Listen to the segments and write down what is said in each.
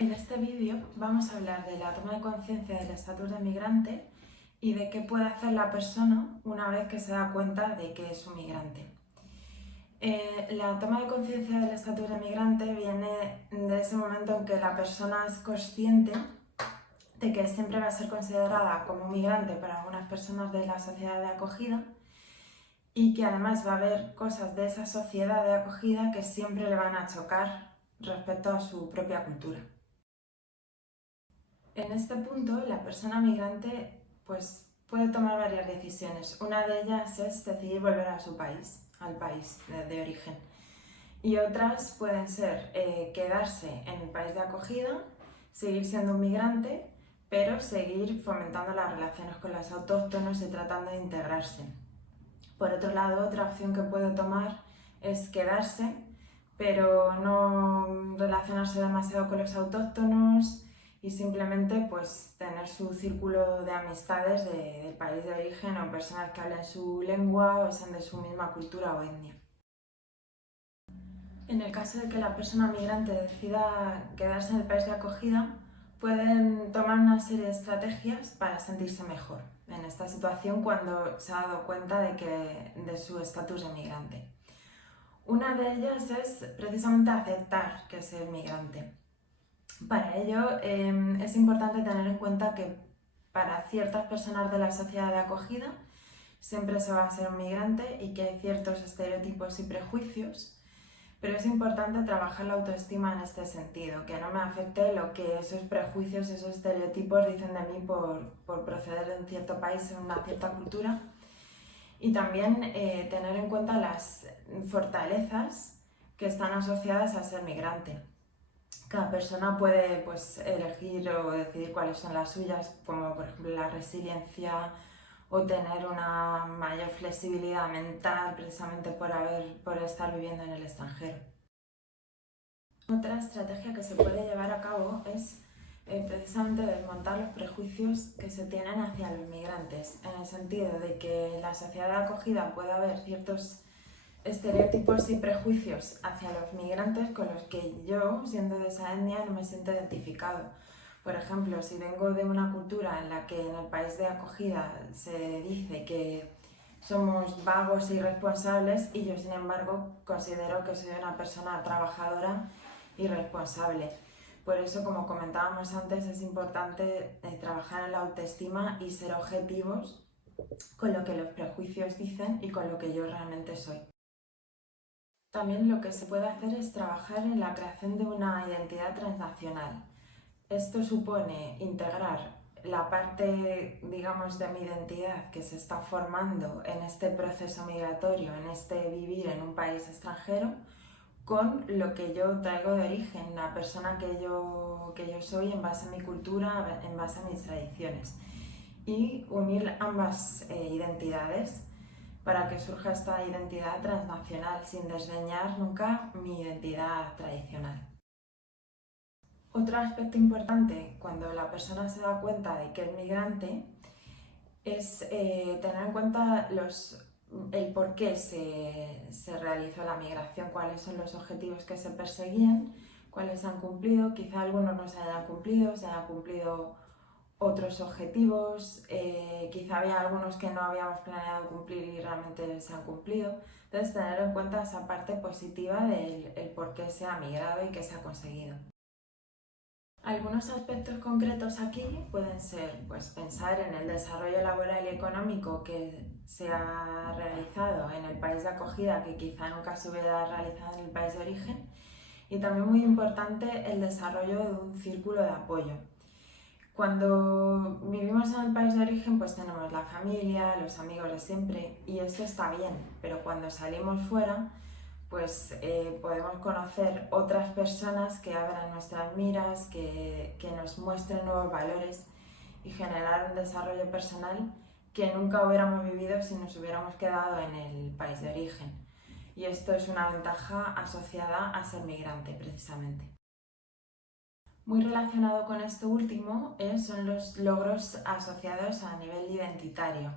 En este vídeo vamos a hablar de la toma de conciencia del estatus de migrante y de qué puede hacer la persona una vez que se da cuenta de que es un migrante. La toma de conciencia del estatus de migrante viene de ese momento en que la persona es consciente de que siempre va a ser considerada como un migrante para algunas personas de la sociedad de acogida y que además va a haber cosas de esa sociedad de acogida que siempre le van a chocar respecto a su propia cultura. En este punto, la persona migrante puede tomar varias decisiones. Una de ellas es decidir volver a su país, al país de origen. Y otras pueden ser quedarse en el país de acogida, seguir siendo un migrante, pero seguir fomentando las relaciones con los autóctonos y tratando de integrarse. Por otro lado, otra opción que puede tomar es quedarse, pero no relacionarse demasiado con los autóctonos y simplemente tener su círculo de amistades del país de origen o personas que hablen su lengua o sean de su misma cultura o etnia. En el caso de que la persona migrante decida quedarse en el país de acogida, pueden tomar una serie de estrategias para sentirse mejor en esta situación cuando se ha dado cuenta de su estatus de migrante. Una de ellas es precisamente aceptar que es migrante. Para ello es importante tener en cuenta que para ciertas personas de la sociedad de acogida siempre se va a ser un migrante y que hay ciertos estereotipos y prejuicios, pero es importante trabajar la autoestima en este sentido, que no me afecte lo que esos prejuicios, esos estereotipos dicen de mí por proceder de un cierto país, en una cierta cultura, y también tener en cuenta las fortalezas que están asociadas a ser migrante. Cada persona puede elegir o decidir cuáles son las suyas, como por ejemplo la resiliencia o tener una mayor flexibilidad mental precisamente por estar viviendo en el extranjero. Otra estrategia que se puede llevar a cabo es precisamente desmontar los prejuicios que se tienen hacia los migrantes, en el sentido de que en la sociedad de acogida puede haber ciertos estereotipos y prejuicios hacia los migrantes con los que yo, siendo de esa etnia, no me siento identificado. Por ejemplo, si vengo de una cultura en la que en el país de acogida se dice que somos vagos e irresponsables y yo, sin embargo, considero que soy una persona trabajadora y responsable. Por eso, como comentábamos antes, es importante trabajar en la autoestima y ser objetivos con lo que los prejuicios dicen y con lo que yo realmente soy. También lo que se puede hacer es trabajar en la creación de una identidad transnacional. Esto supone integrar la parte, digamos, de mi identidad que se está formando en este proceso migratorio, en este vivir en un país extranjero, con lo que yo traigo de origen, la persona que yo soy en base a mi cultura, en base a mis tradiciones. Y unir ambas identidades para que surja esta identidad transnacional sin desdeñar nunca mi identidad tradicional. Otro aspecto importante cuando la persona se da cuenta de que es migrante es tener en cuenta el por qué se realizó la migración, cuáles son los objetivos que se perseguían, cuáles se han cumplido, quizá algunos no se hayan cumplido otros objetivos, quizá había algunos que no habíamos planeado cumplir y realmente se han cumplido. Entonces, tener en cuenta esa parte positiva del por qué se ha migrado y qué se ha conseguido. Algunos aspectos concretos aquí pueden ser pensar en el desarrollo laboral y económico que se ha realizado en el país de acogida, que quizá nunca se hubiera realizado en el país de origen, y también muy importante el desarrollo de un círculo de apoyo. Cuando vivimos en el país de origen, tenemos la familia, los amigos de siempre, y eso está bien, pero cuando salimos fuera, podemos conocer otras personas que abran nuestras miras, que nos muestren nuevos valores y generar un desarrollo personal que nunca hubiéramos vivido si nos hubiéramos quedado en el país de origen. Y esto es una ventaja asociada a ser migrante, precisamente. Muy relacionado con esto último son los logros asociados a nivel identitario.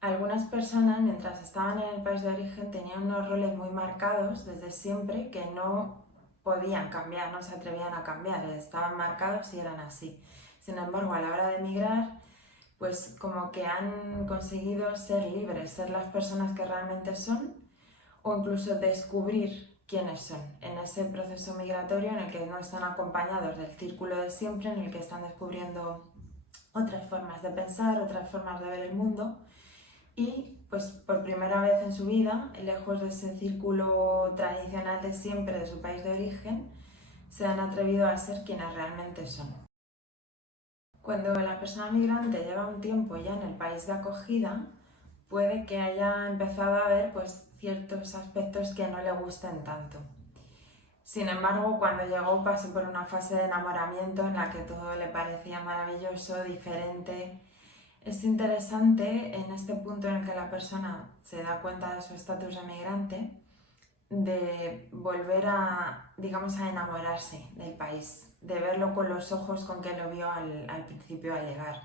Algunas personas, mientras estaban en el país de origen, tenían unos roles muy marcados desde siempre que no podían cambiar, no se atrevían a cambiar, estaban marcados y eran así. Sin embargo, a la hora de emigrar, pues como que han conseguido ser libres, ser las personas que realmente son o incluso descubrir quiénes son en ese proceso migratorio en el que no están acompañados del círculo de siempre, en el que están descubriendo otras formas de pensar, otras formas de ver el mundo y pues por primera vez en su vida, lejos de ese círculo tradicional de siempre de su país de origen, se han atrevido a ser quienes realmente son. Cuando la persona migrante lleva un tiempo ya en el país de acogida, puede que haya empezado a ver pues, ciertos aspectos que no le gusten tanto. Sin embargo, cuando llegó pasó por una fase de enamoramiento en la que todo le parecía maravilloso, diferente. Es interesante en este punto en el que la persona se da cuenta de su estatus de migrante, de volver a, digamos, a enamorarse del país, de verlo con los ojos con que lo vio al principio al llegar.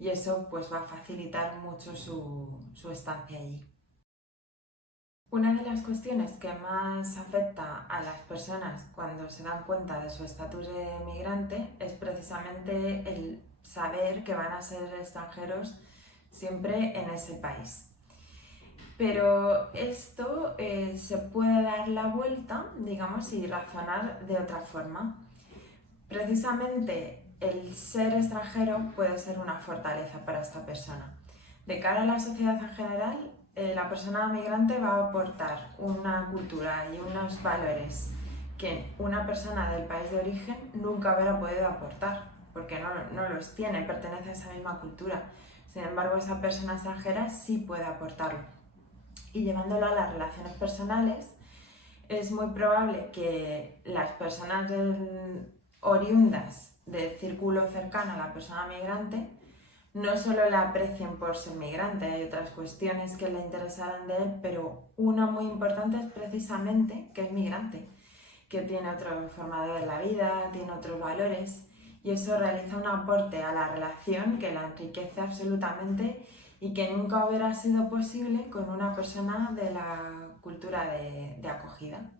Y eso pues va a facilitar mucho su estancia allí. Una de las cuestiones que más afecta a las personas cuando se dan cuenta de su estatus de migrante es precisamente el saber que van a ser extranjeros siempre en ese país. Pero esto se puede dar la vuelta, digamos, y razonar de otra forma. Precisamente el ser extranjero puede ser una fortaleza para esta persona. De cara a la sociedad en general, la persona migrante va a aportar una cultura y unos valores que una persona del país de origen nunca hubiera podido aportar, porque no los tiene, pertenece a esa misma cultura. Sin embargo, esa persona extranjera sí puede aportarlo. Y llevándolo a las relaciones personales, es muy probable que las personas oriundas del círculo cercano a la persona migrante no solo la aprecien por ser migrante, hay otras cuestiones que le interesarán de él, pero una muy importante es precisamente que es migrante, que tiene otra forma de ver la vida, tiene otros valores y eso realiza un aporte a la relación que la enriquece absolutamente y que nunca hubiera sido posible con una persona de la cultura de acogida.